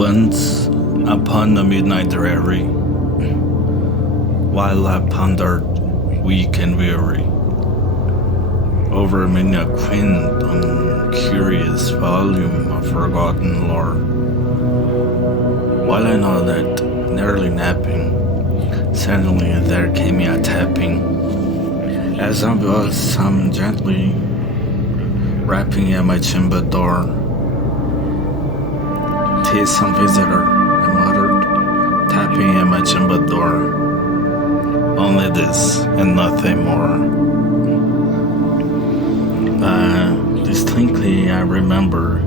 Once upon a midnight dreary, while I pondered, weak and weary, over many a quaint, uncurious volume of forgotten lore, while I nodded, nearly napping, suddenly there came a tapping, as I was some gently rapping at my chamber door. "'Tis some visitor," I muttered, tapping at my chamber door. "Only this and nothing more." Distinctly I remember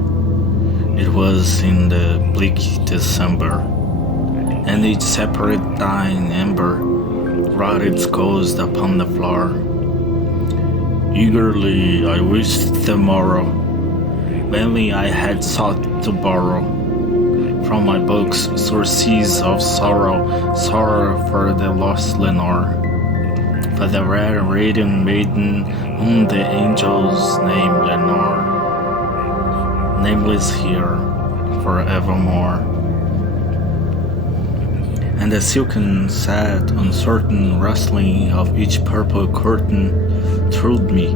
it was in the bleak December, and each separate dying ember wrought its ghost upon the floor. Eagerly I wished the morrow, vainly I had sought to borrow from my books sources of sorrow for the lost Lenore, for the rare radiant maiden whom the angels name Lenore, nameless here forevermore. And the silken, sad, uncertain rustling of each purple curtain thrilled me,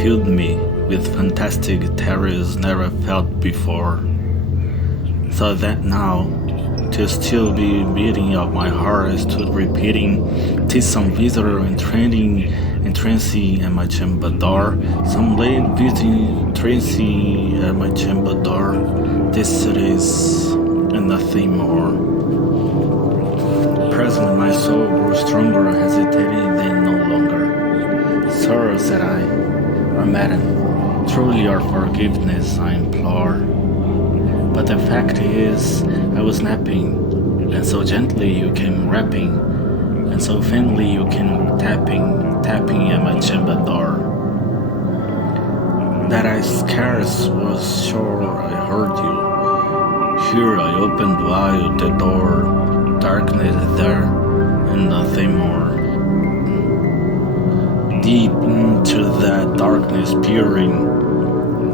filled me with fantastic terrors never felt before. So that now, to still be beating of my heart, I stood repeating, "'Tis some visitor entrancing at my chamber door, some late visiting entrancing at my chamber door. This it is, and nothing more." Presently my soul grew stronger, hesitating then no longer. "Sir," said I, "or madam, truly your forgiveness I implore. But the fact is, I was napping, and so gently you came rapping, and so faintly you came tapping at my chamber door, that I scarce was sure I heard you. Here I opened wide the door, darkness there, and nothing more. Deep into that darkness peering,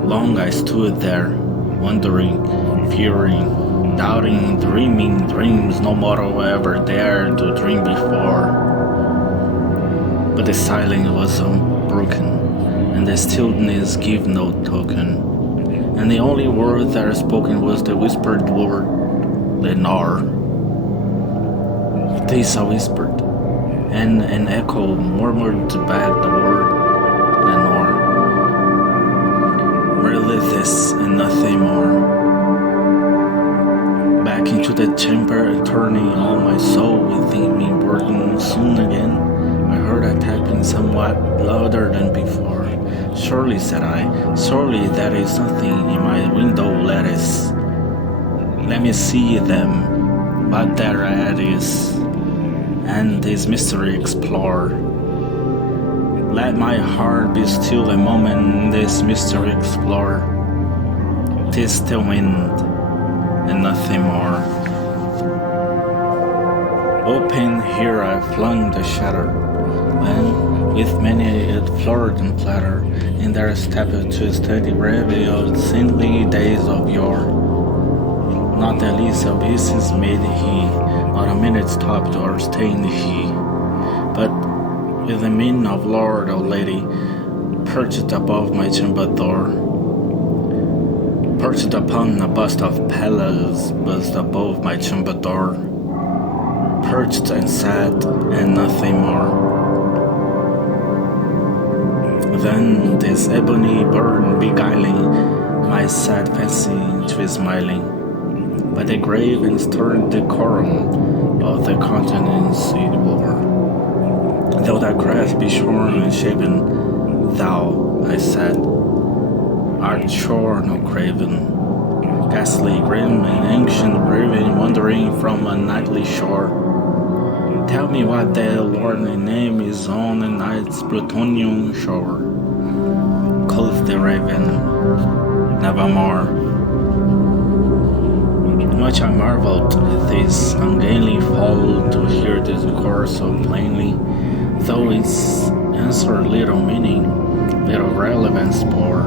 long I stood there, wondering, fearing, doubting, dreaming dreams no mortal ever dared to dream before. But the silence was unbroken, and the stillness gave no token, and the only word that I spoken was the whispered word, Lenore. This I whispered, and an echo murmured back the word, Lenore. Merely this and nothing more. Back into the chamber, turning all my soul within me burdened. Soon again, I heard a tapping somewhat louder than before. "Surely," said I, "surely that is nothing in my window lattice. Let me see them, what thereat is, and this mystery explore. Let my heart be still a moment, this mystery explore. 'Tis the wind, and nothing more." Open here I flung the shutter, and with many a flirt and flatter, in there stepped to steady revealed saintly days of yore. Not the least obeisance made he, not a minute stopped or stayed he, but with the mien of lord or lady, perched above my chamber door, perched upon a bust of Pallas buzzed above my chamber door, perched and sat, and nothing more. Then this ebony bird beguiling my sad fancy into smiling, by the grave and stern decorum of the countenance it wore. "Though thy grass be shorn and shaven, thou," I said, "art sure no craven, ghastly, grim, and ancient raven wandering from a nightly shore. Tell me what thy lordly name is on a night's Plutonian shore." Quoth the raven, "Nevermore." Much I marveled at this ungainly fall to hear this discourse so plainly, though its answer little meaning, little relevance bore.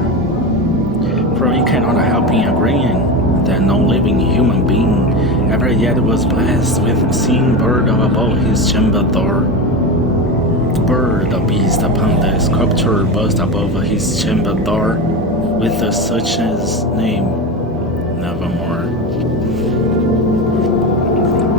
For we cannot help in agreeing that no living human being ever yet was blessed with seeing bird above his chamber door. Bird or beast upon the sculpture buzzed above his chamber door, with such as name, nevermore.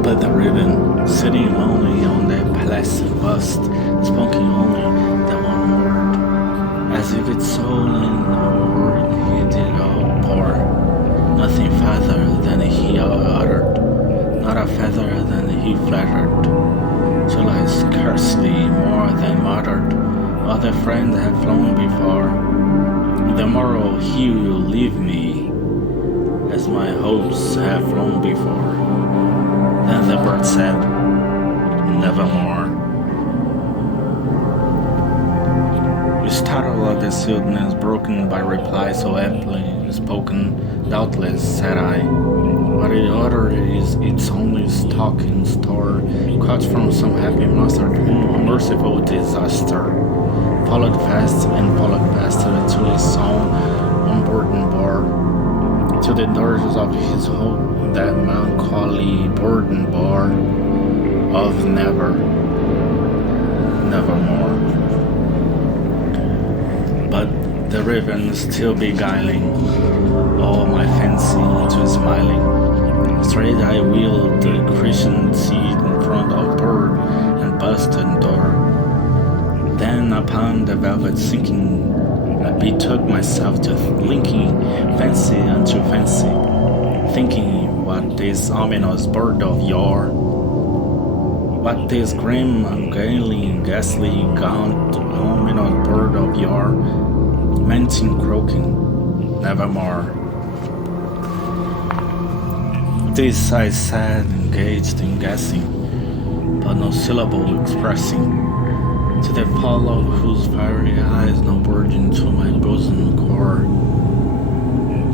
But the raven, sitting lonely on the placid bust, spoken only the one word, as if its soul in a word he did all pour. Nothing farther than he uttered, not a feather than he flattered, till I scarcely more than muttered, other friends have flown before. The morrow he will leave me, as my hopes have flown before. Then the bird said, nevermore. We startled at the stillness broken by reply so aptly spoken. Doubtless, said I, what it uttered is its only stock in store, caught from some happy monster whom a merciful disaster followed fast and followed faster to his song on board and bore, to the dirges of his hope that melancholy burden bore of nevermore. But the raven still beguiling all my fancy into smiling. Straight I wheeled the Christian seed in front of bird and busted door. Then upon the velvet sinking, I betook myself to linking fancy unto fancy, thinking what this ominous bird of yore, what this grim, ungainly, ghastly, gaunt, ominous bird of yore meant in croaking, nevermore. This I sat engaged in guessing, but no syllable expressing, to the fall of whose fiery eyes no burden to my bosom core.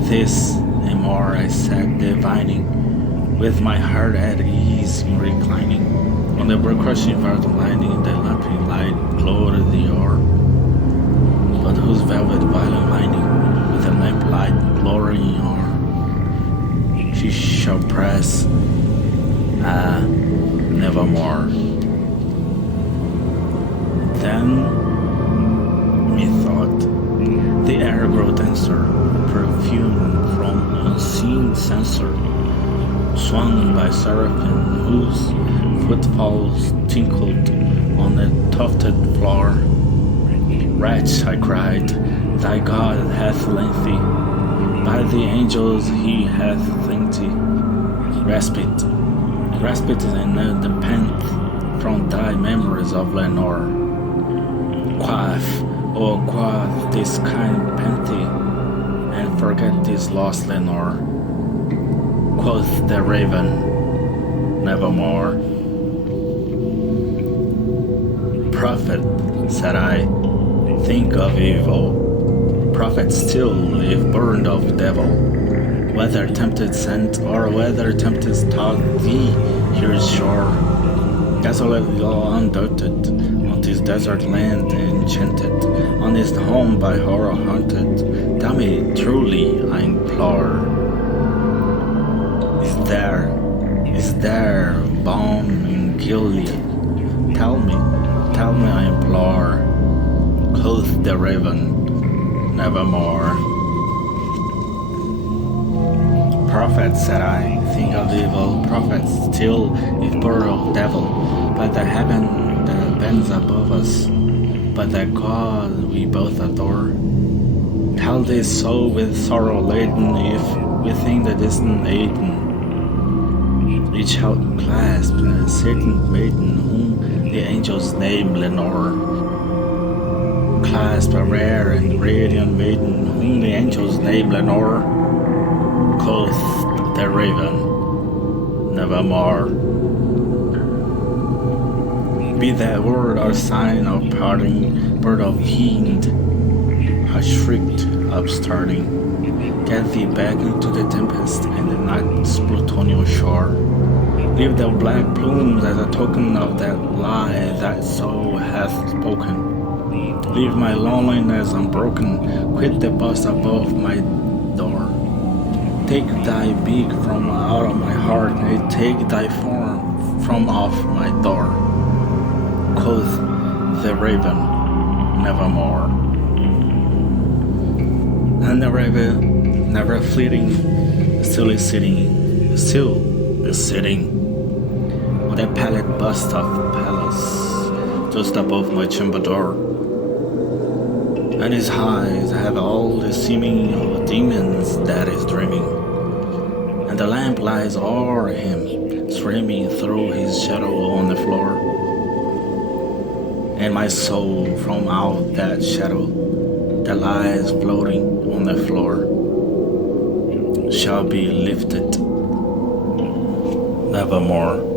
This and more I sat divining, with my heart at ease reclining, on the crushing velvet lining the lapping light glowed the ore, but whose velvet violet lining, with the lamplight glorying o'er, she shall press, nevermore. Then, methought, the air grew denser, perfumed from unseen censer, swung by seraphim whose footfalls tinkled on the tufted floor. Wretch, I cried, thy God hath lengthy, by the angels he hath lengthy, respite and the pent from thy memories of Lenore. Quaff this kind plenty, and forget this lost Lenore. Quoth the raven, nevermore. Prophet, said I, think of evil. Prophet still, if burned of devil, whether tempted sent or whether tempted taught thee here's shore, desolate all undoubted, on this desert land enchanted, on this home by horror haunted, tell me truly, I implore, is there balm in Gilead? Tell me, I implore. Quoth the raven, nevermore. Prophet, said I, think of evil. Prophet still, if born of devil, but the heaven that bends above us, but that God we both adore. Tell this soul with sorrow laden, if within the distant Eden, each held clasped a certain maiden whom the angels name Lenore. Clasp a rare and radiant maiden whom the angels name Lenore. Quoth the raven, nevermore. Be that word or sign of parting, bird of heed, I shrieked, upstarting. Get thee back into the tempest and the night's plutonial shore. Leave the black plumes as a token of that lie that soul hath spoken. Leave my loneliness unbroken, quit the bust above my door. Take thy beak from out of my heart, and take thy form from off my door. Quoth the raven, nevermore. And the raven, never fleeting, still is sitting on a pallid bust of Pallas, just above my chamber door. And his eyes have all the seeming of demons that is dreaming, and the lamp lies o'er him, streaming through his shadow on the floor. And my soul from out that shadow that lies floating on the floor shall be lifted nevermore.